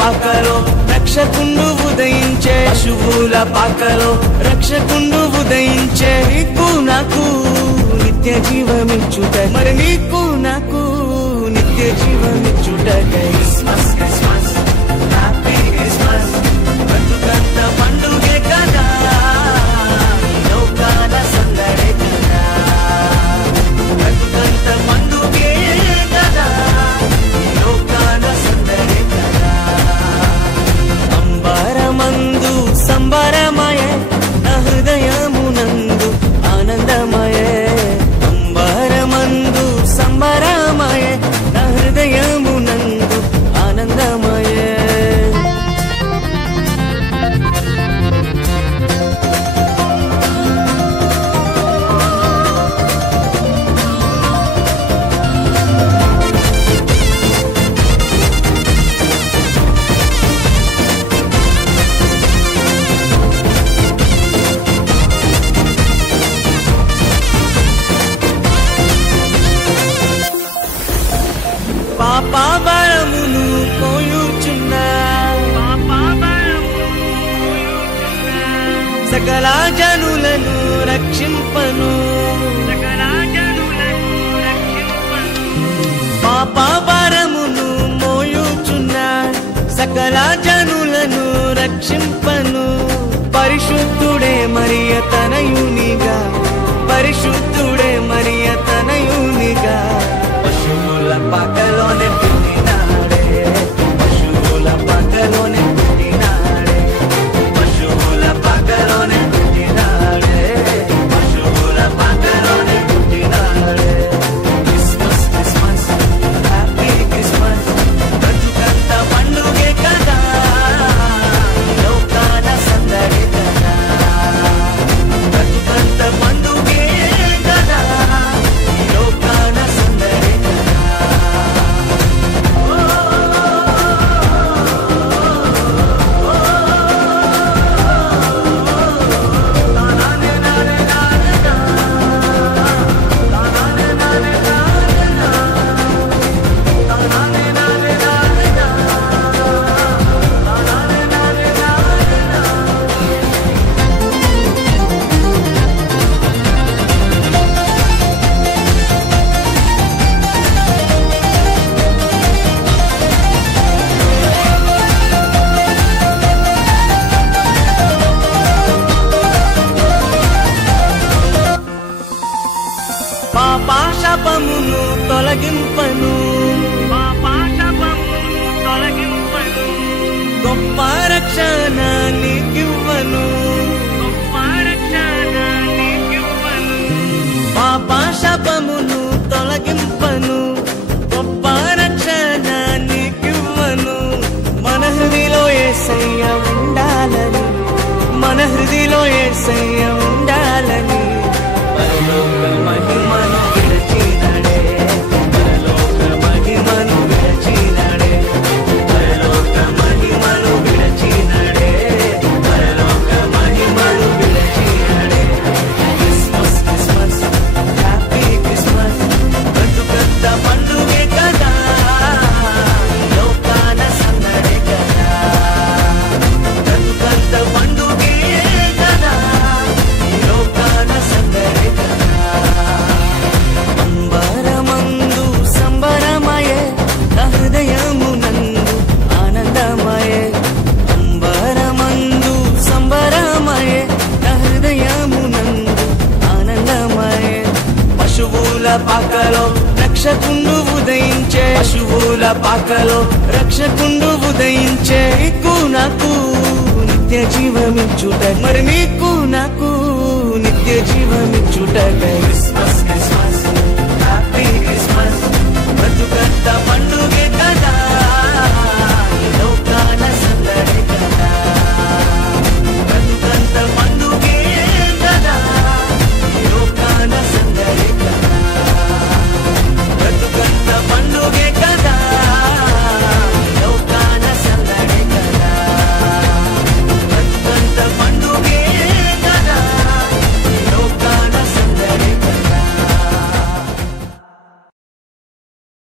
పాకలో రక్షకుండు ఉదయించే, పశువుల పాకలో రక్షకుండు ఉదయించే. నీకు నాకు నిత్య జీవమిచ్చుట, మరి నీకు నాకు నిత్య జీవమిచ్చుటకై క్రిస్మస్ క్రిస్మస్ హ్యాపీ క్రిస్మస్. బ్రతుకంత పండుగే కదా, లోకాల సందడే కదా. బ్రతుకంత పండుగే కదా, లోకాల సందడే కదా. అంబరమందు సంబరమయే, నా హృదయమునందు ఆనందమయే. అంబరమందు సంబరమయే, నా హృదయమునందు ఆనందమయే. పాపభరమును పోయుచున్నా, సకల జనులను రక్షింపను. పాపభరమును మోయుచున్నా, సకల జనులను రక్షింపను. పరిశుద్ధుడే మరియ తనయునిగా, పరిశుద్ధుడే మరియ తనయునిగా. పశువుల పాకలోనే పుట్టినాడే, పశువుల పాకలోనే పుట్టినాడే. పశువుల పాకలోనే పుట్టినాడే, పశువుల పాకలోనే పుట్టినాడే. Christmas Christmas happy Christmas. బ్రతుకంత పండుగే కదా, లోకాల సందడి కదా. బ్రతుకంత పండుగే కదా, లోకాల సందడి కదా. పాపమును తొలగింపను, గొప్ప రక్షణ నీకివ్వను. పాపమును తొలగింపను, గొప్ప రక్షణ నీకివ్వను. మన హృదిలో యేసయ్య ఉండాలని, మన హృదిలో యేసయ్య ఉండాలని. పరలోక మహిమను విడచినడే, పరలోక మహిమను విడచినడే. పరలోక మహిమను విడచినడే, పరలోక మహిమను విడచినడే. Christmas Christmas happy Christmas. బ్రతుకంత పండుగే కదా, లోకాల సందడే కదా. బ్రతుకంత పండుగే కదా, లోకాల సందడే కదా. అంబరమందు సంబరమయే, నా హృదయమునందు ఆనందమయే. అంబరమందు సంబరమయే, నా హృదయమునందు ఆనందమయే. పశువుల పాకలో రక్షకుండు ఉదయించే, పశువుల పాకలో రక్షకుండు ఉదయించే. నీకు నాకు నిత్య జీవమిచ్చుట, మరి నీకు నాకు నిత్య జీవమిచ్చుటకై